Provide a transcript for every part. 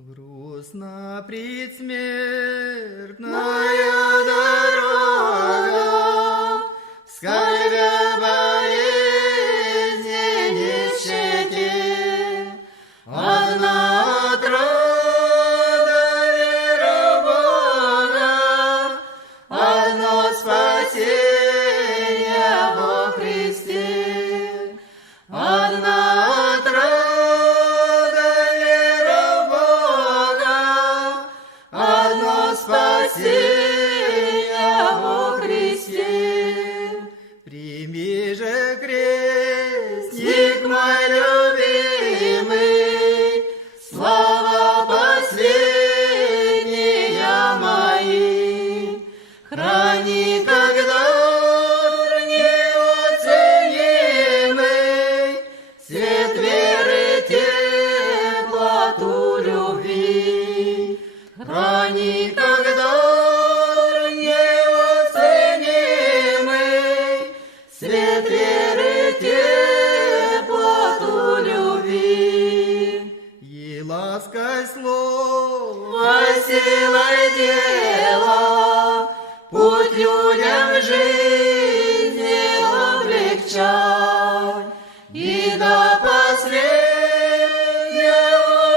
Грустна предсмертная дорога, скорбя болезни нищете, одна отрада вера в Бога, одно спасение во Христе, одна отрада вера в Бога, одно спасение во Христе. Прими же, крестник мой любимый, слова последние мои, храни как дар неоценимый, свет веры, теплоту любви, храни как дар неоценимый, свет веры, теплоту любви. И лаской слова, силой дела, путь людям жизни облегчай, и до последнего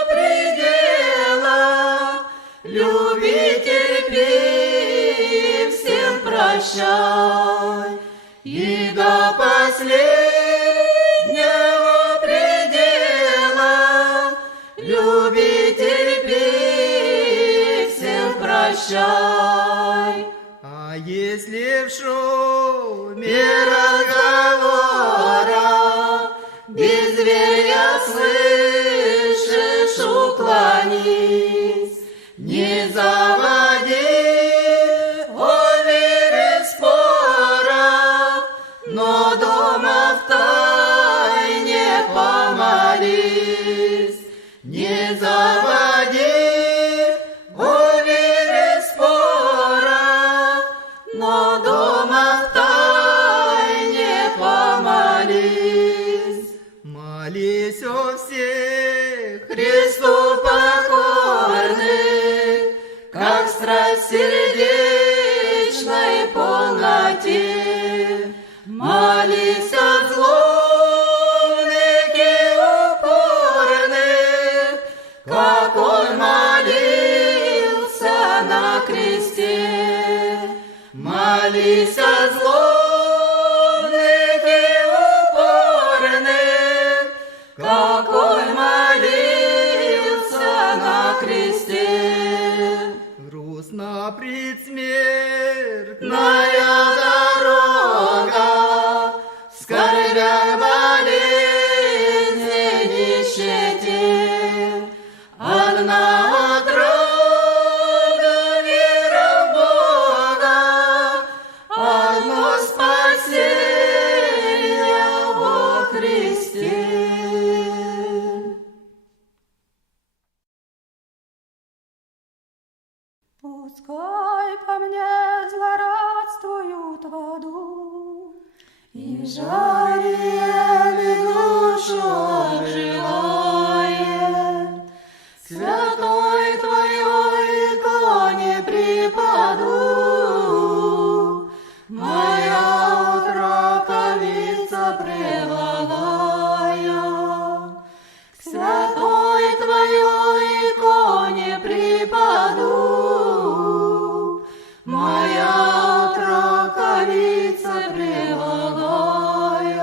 предела люби, терпи, всем прощай, и до последнего предела люби, терпи, всем прощай. А если в шуме разговора безверия слышишь, уклонись, не заводи о вере спора, но дома втайне помолись, не заводи о вере спора, но дома втайне помолись. Молись о всех Христу покорных, как страсть сердечной полноте. Молись от злобных и упорных, как Он молился на кресте. Молись от злобных и упорных, как Он молился на кресте. Грустна предсмертная дорога, скорбя болезни нищете, одна отрада вера в Бога, одно спасение во Христе. Пускай по мне злорадствуют в аду, и жаре душу обжигает, святой Твоей иконе припаду, моя отраковица преблагая, к святой Твоей иконе припаду, моя отраковица преблагая.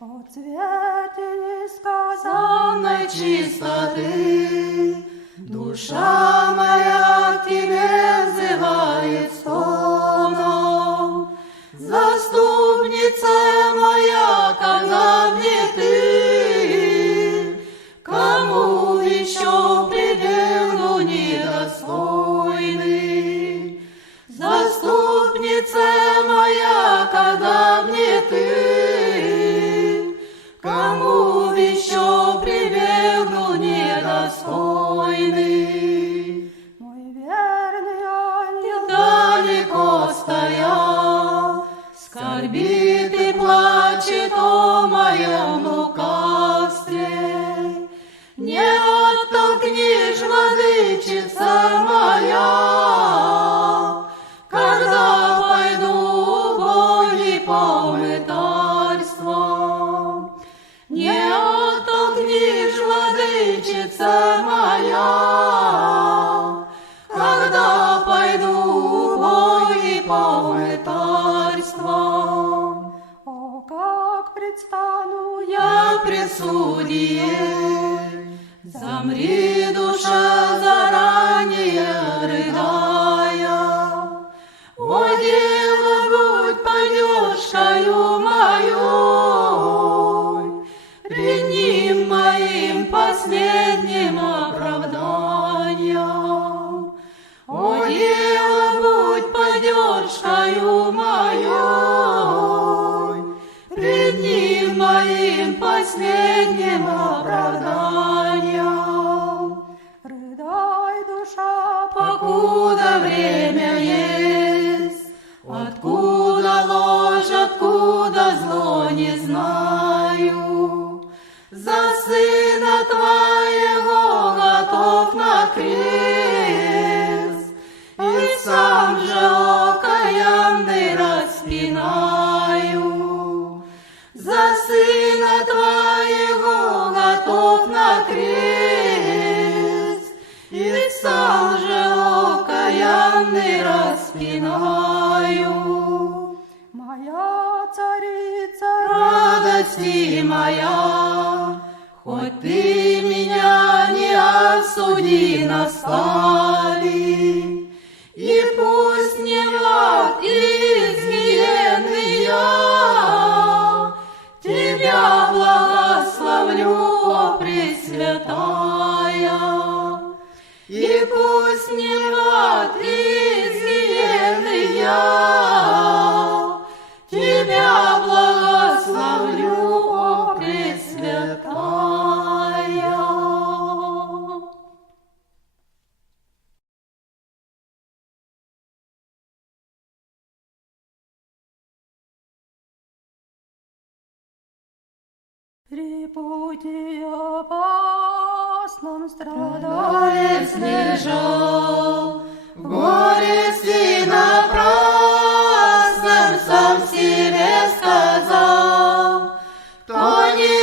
О цвете несказанной чистоты, душа моя к Тебе взывает стоном. Заступница моя, когда мне Ты, кому еще прибегну недостойный? Заступница моя, когда мне Ты, кому еще прибегну недостойный? Мой верный ангел далеко стоя, скорбит и плачет о моем лукавстве. Не оттолкни владычица моя, когда пойду в боги по мытарству. Не оттолкнешь, владычица моя, когда пойду в боги по мытарству. О, как предстану я пред судьей, замри, душа, заранее рыдая. О, дева, будь поддержкою моей, пред ним моим последним оправданием. О, дева, будь поддержкою моей, пред ним моим последним оправданием. Рыдай, душа, покуда время есть, откуда ложь, откуда зло, не знаю. За сына твоего готов на крест, и сам же окаянный распинаю. За сына твоего готов на крест, и сам же окаянный распинаю. Моя царица, радости моя, хоть ты меня не осуди на стали, и пусть не влад изгиенный я, тебя благословлю, о Пресвятая. И пусть не влад изгиенный я, тебя благословлю, о Пресвятая. При пути опасном страдалец лежал, в горести напрасном сам себе сказал: кто не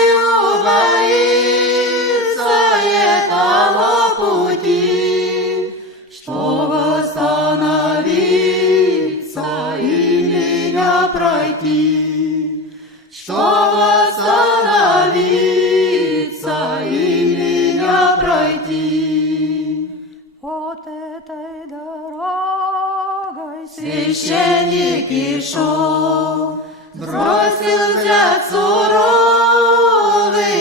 убоится этого пути, что восстановиться и меня пройти, что восстановиться и меня пройти. Вот этой дорогой священник и шел, бросил взгляд суровый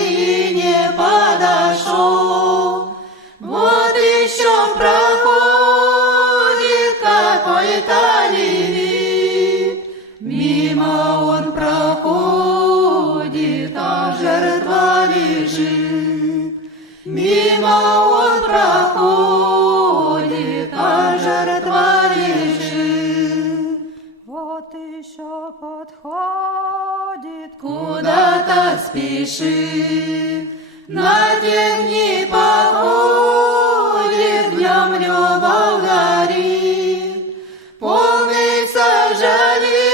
и не подошел. Вот еще проходит какой-то левит, мимо он проходит, а жертва лежит. Мимо он проходит, а жертва лежит. Вот еще подходит, куда-то спешит, на тех не походит, в нем любовь горит, полный сожаления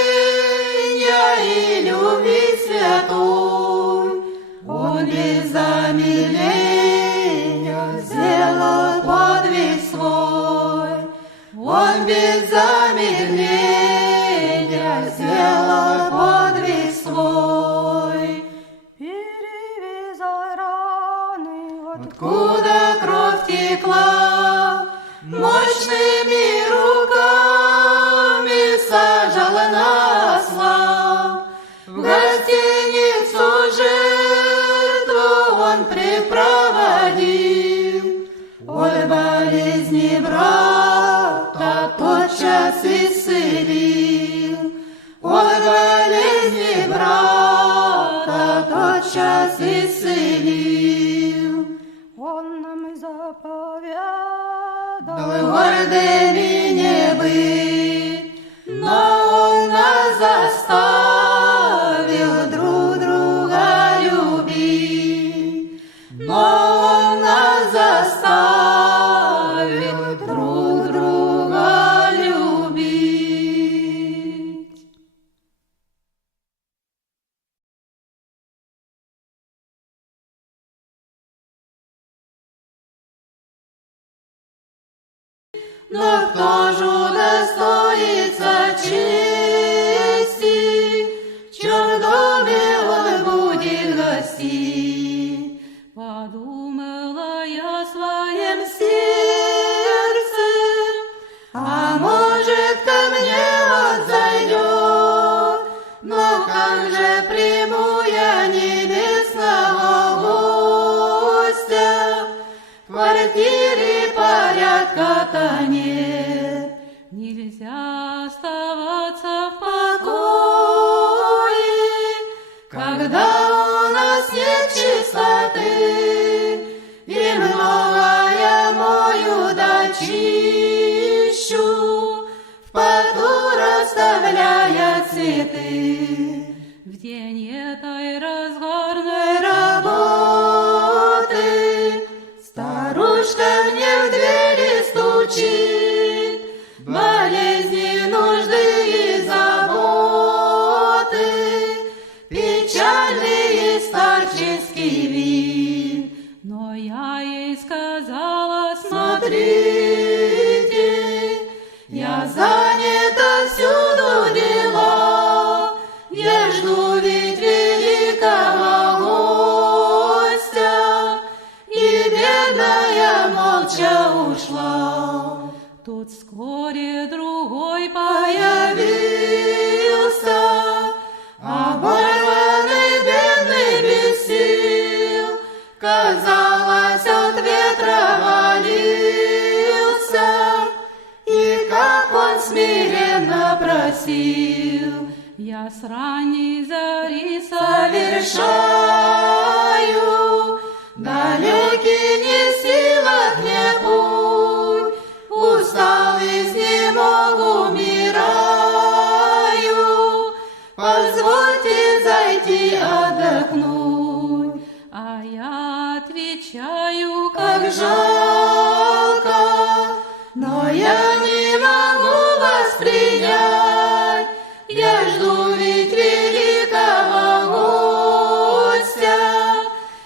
и любви святой. Он без замиления сделал подвиг свой, он без замедления сделал подвиг свой. Перевязал раны, откуда кровь текла, мощными руками сажал на осла. В гостиницу жертву он припроводил, от болезни брата тотчас исцелил, от болезни брата тотчас исцелил. Он нам заповедал гордыми не быть, но он нас заставил друг друга любить, но он нас заставил но кто ж удостоится чести, в чьем доме он будет гостить? Подумала я в своем Сердце, а может, ко мне он зайдет, но как же приму я небесного гостя? В квартире порядка-то нет, Нельзя оставаться в покое, когда у нас нет чистоты, и много я мою да чищу, в поту расставляя цветы. в день этой разгорной Работы старушка мне в двери стучит, болезни, нужды и заботы, печальный и старческий вид. Но я ей сказала: Смотрите, я занята всюду дела, я жду ведь великого гостя, и бедная молча ушла. Тут вскоре другой Появился оборванный, бедный, без сил, казалось, от ветра валился, и как он смиренно просил. Я с ранней зари Совершаю далекий не в силах мне путь, устал изнемог, умираю, позвольте зайти отдохнуть. А я отвечаю: Как жалко, но я не могу вас принять, я жду ведь великого гостя,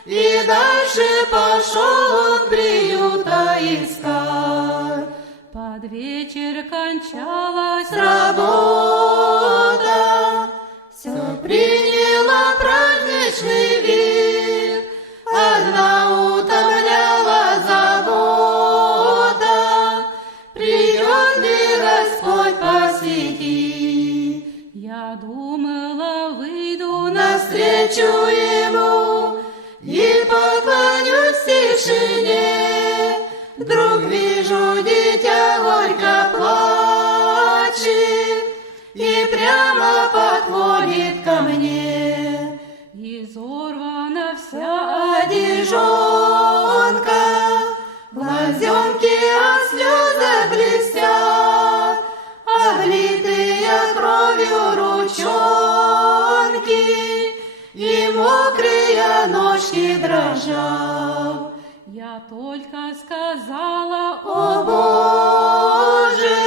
и дальше пошел он приюта искать. Под вечер кончалась Работа все приняла праздничный вид, одна утомляла забота, придет ли Господь посетить? Я думала, выйду Навстречу ему и поклонюсь в тишине, вдруг вижу, дитя горько плачет и прямо подходит ко мне. изорвана вся Одежонка, глазенки от слезы блестят, облитые кровью ручонки и мокрые ножки дрожат. Я только сказала: О Боже,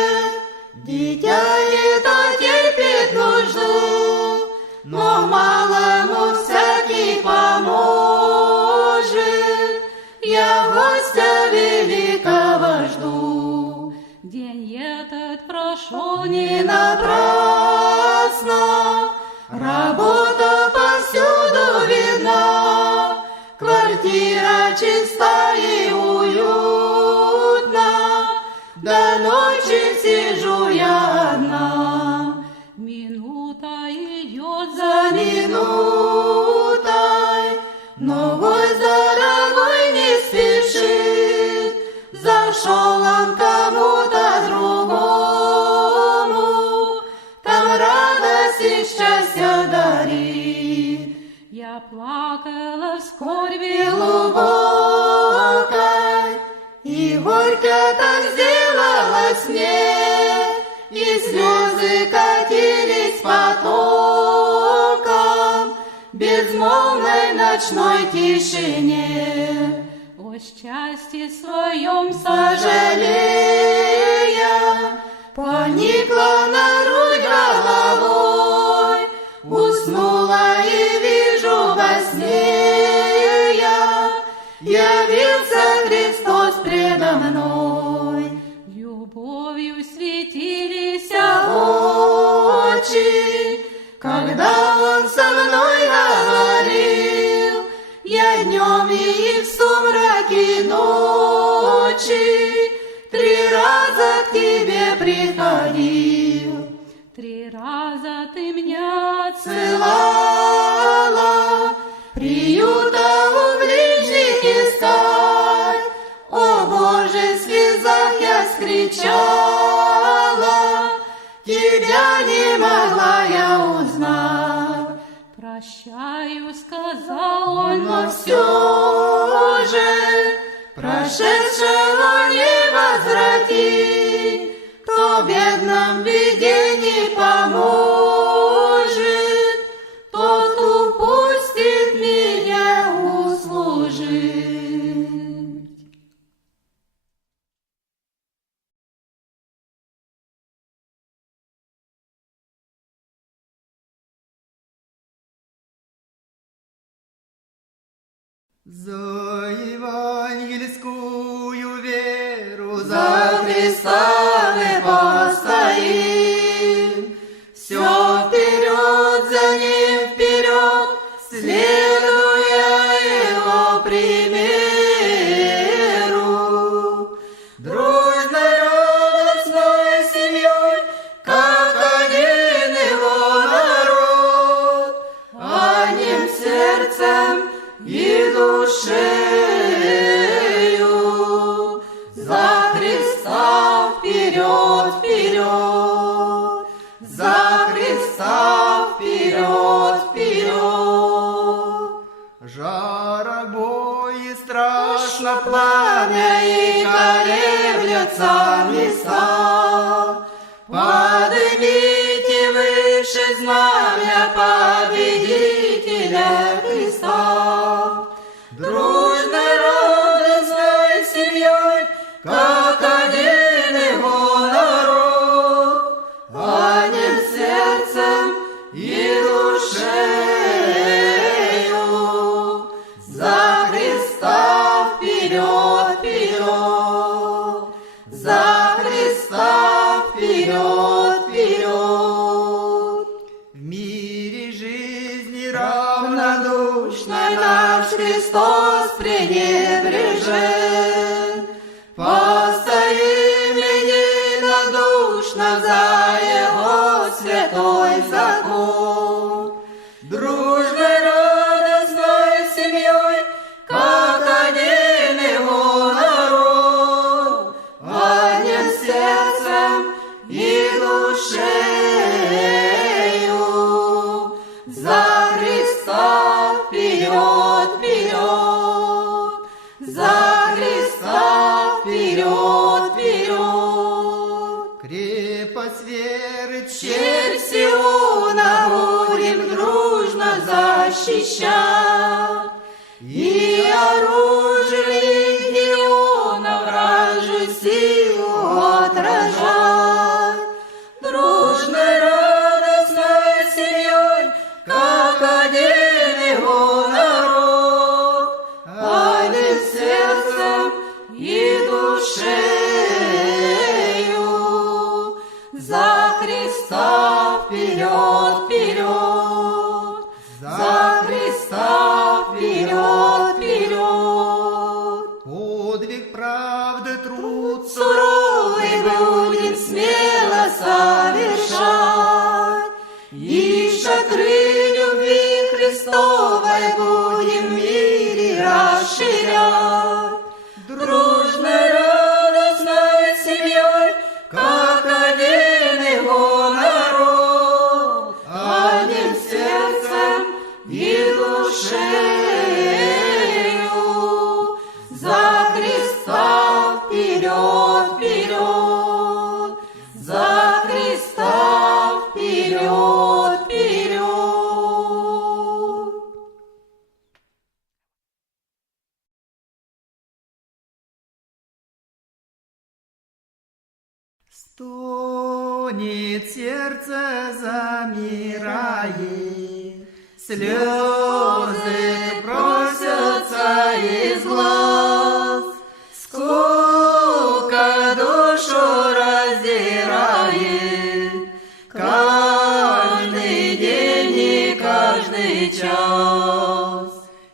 дитя это терпит нужду, но малому всякий поможет, я гостя великого жду. День этот прошел Не напрасно, работа повсюду видна, квартира чиста и уютна, до ночи сижу я одна. минута идет За минутой, но гость дорогой не спешит, зашел он кому-то другому, там радость и счастье дарит. Я плакала в скорби Глубокой, и горько так сделалось мне, и слезы катились потоком в безмолвной ночной тишине. о счастье своем Сожалея, поникла на грудь головой, уснула и вижу во сне я, явился Христос предо мной. любовь Он со мной говорил, я днем и в сумраке ночи 3 раза к тебе приходил. 3 раза ты меня Целовала, приюта у ближних искать. О Боже, в слезах я скричала, тебя не могла я узнать. Прощаю, сказал он, Но все же прошедшего не возвратить, кто в бедном беде не поможет, тот упустит меня услужить. За евангельскую веру, За Христа мы постоим, все вперед, за Ним вперед, следуя Его примеру. Дружной радостной семьей, как один Его народ, одним сердцем и душею за Христа вперед, вперед, за Христа вперед, вперед. жарок бой и страшно Пламя и колеблются места, поднимите выше знамя победителя Христа. Дружной радостной семьей, как один Его народ, одним сердцем и душею за Христа вперед, вперед, за Христа вперед, вперед. в мире жизни Равнодушный наш Христос пренебрежен, постоим единодушно за Его святой закон. Дружной радостной семьей, как один Его народ, одним сердцем и душею за Христа вперед, вперед, за Христа вперед, вперед. крепость веры Черь Сиона будем дружно защищать, и оружие легиона вражью силу отражать. Дружной радостной семьей, как один Его народ, одним сердцем и душею за Христа вперед, вперед, за Христа вперед, вперед. подвиг правды, труд Суровый будем смело совершать, и шатры любви Христовой будем в мире расширять. Дружной радостной семьей, как один Его народ, одним сердцем и душею за Христа вперед, вперед, за Христа вперед, вперед. стонет сердце, замирает, слезы просятся из глаз, скука душу раздирает, каждый день не каждый час.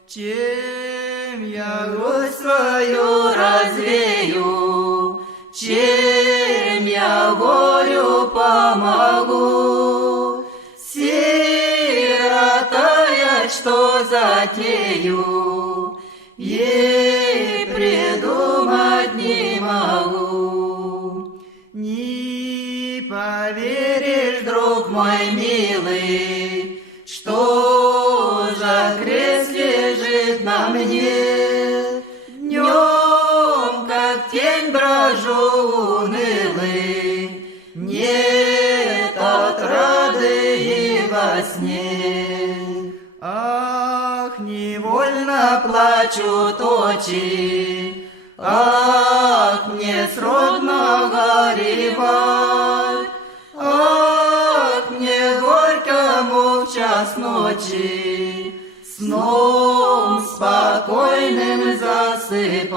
Чем я Грусть свою развею, чем я горю помогу. Сирота я что затею, ей придумать не могу. не поверишь, Друг мой милый, что же крест лежит на мне? Днем, как тень, брожу унылый, нет отрады и во сне. ах, Невольно плачут очи, ах, мне сродно горевать, ах, мне горькому в час ночи сном спокойным засыпать.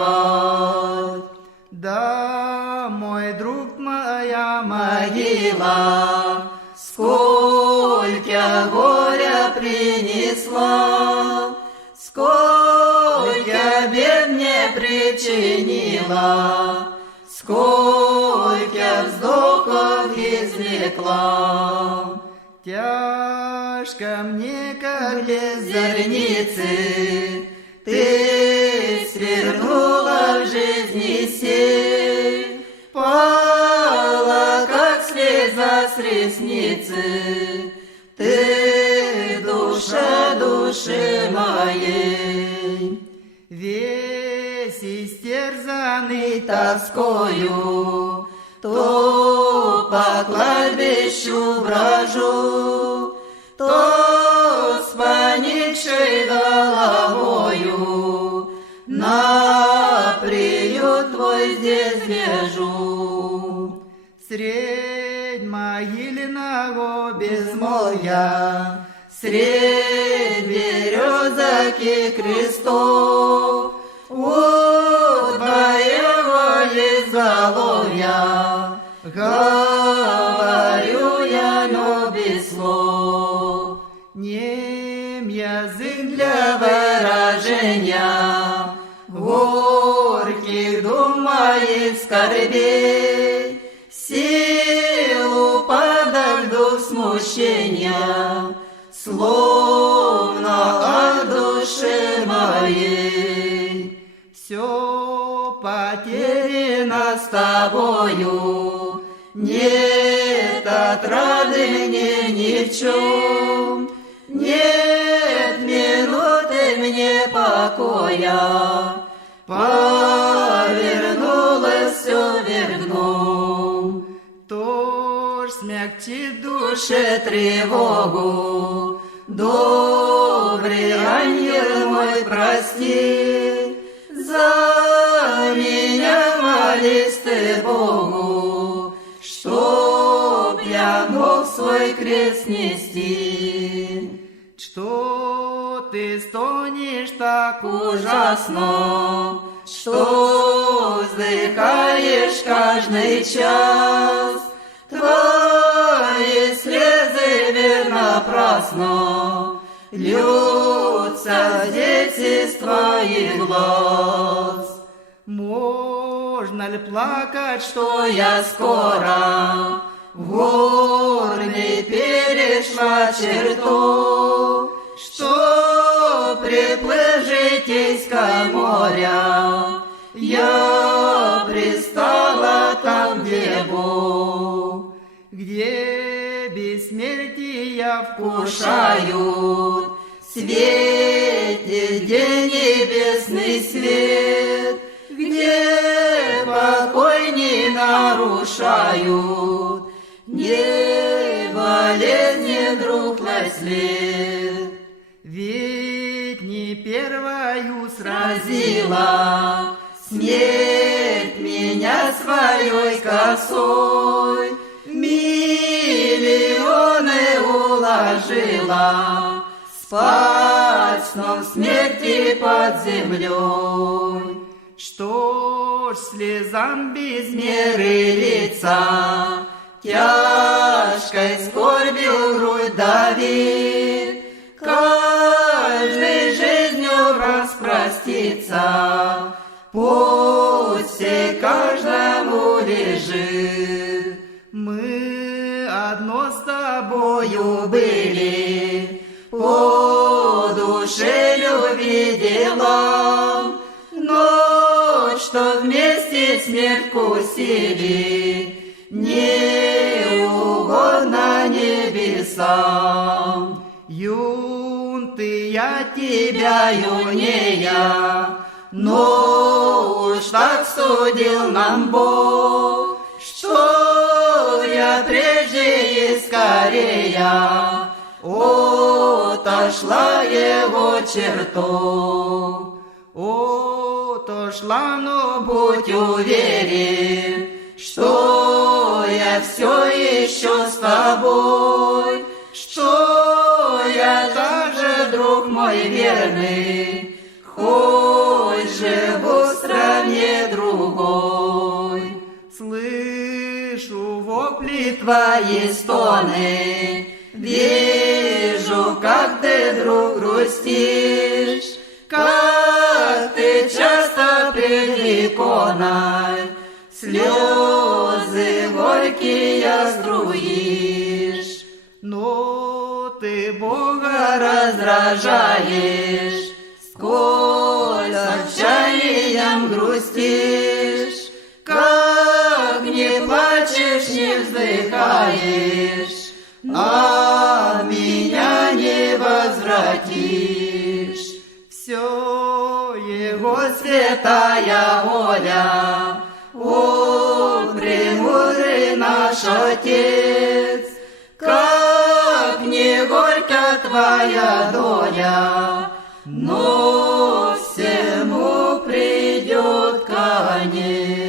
да, мой друг, моя Могила, сколько горя принесла, сколько бед мне причинила, сколько вздохов извлекла. тяжко мне, как лес Зорницы, ты свернула в жизни сей, пала, как слеза с ресницы, ты душа души моей. весь истерзанный Тоскою, то по кладбищу брожу, то с поникшей головою на приют твой здесь гляжу. средь могильного Безмолвия, средь березок и крестов, у твоего изголовья говорю я, но без слов. нем язык Для выражения горьких дум моих скорбей, силу падок дух смущения, словно от души моей. все потеряно С тобою нет отрады мне ни в чем, нет минуты мне покоя, повернулось все вверх дном. то ж смягчит душу Душе тревогу, добрый ангел мой, прости, за меня молись ты Богу, чтоб я мог свой крест нести. что ты стонешь так Ужасно, что вздыхаешь каждый час, твои слезы верно напрасно льются дети из твоих глаз. можно ли плакать, Что я скоро в горле перешла черту, что приплыв житейское моря, я пристала там, где Бог, где бессмертия вкушают, светит день небесный свет, где покой не нарушают, не болезни друглый след. Ведь не первою Сразила смерть меня своей косой, миллионы уложила спать сном смерти под землей. Что ж слезам без Меры лица тяжкой скорбью грудь давит, вместится, пусть всей каждому лежит. Мы одно с тобою Были по душе любви дела, но что вместе смерть вкусили, не угодно небесам. Юн ты, я Тебя юнея, но уж так судил нам Бог, что я прежде и скорее отошла его черту. отошла, но Будь уверен, что я все еще с тобой, что я также, друг мой верный, хоть живу в стране другой. слышу вопли Твои стоны, вижу, как ты, друг, грустишь, как ты часто пред иконой слезы горькие струишь. но ты Бога Раздражаешь, сколь отчаянием грустишь, как не плачешь, не вздыхаешь, а меня не возвратишь. все его Святая воля, он премудрый наш Отец, как не горька твоя доля, но всему придет конец.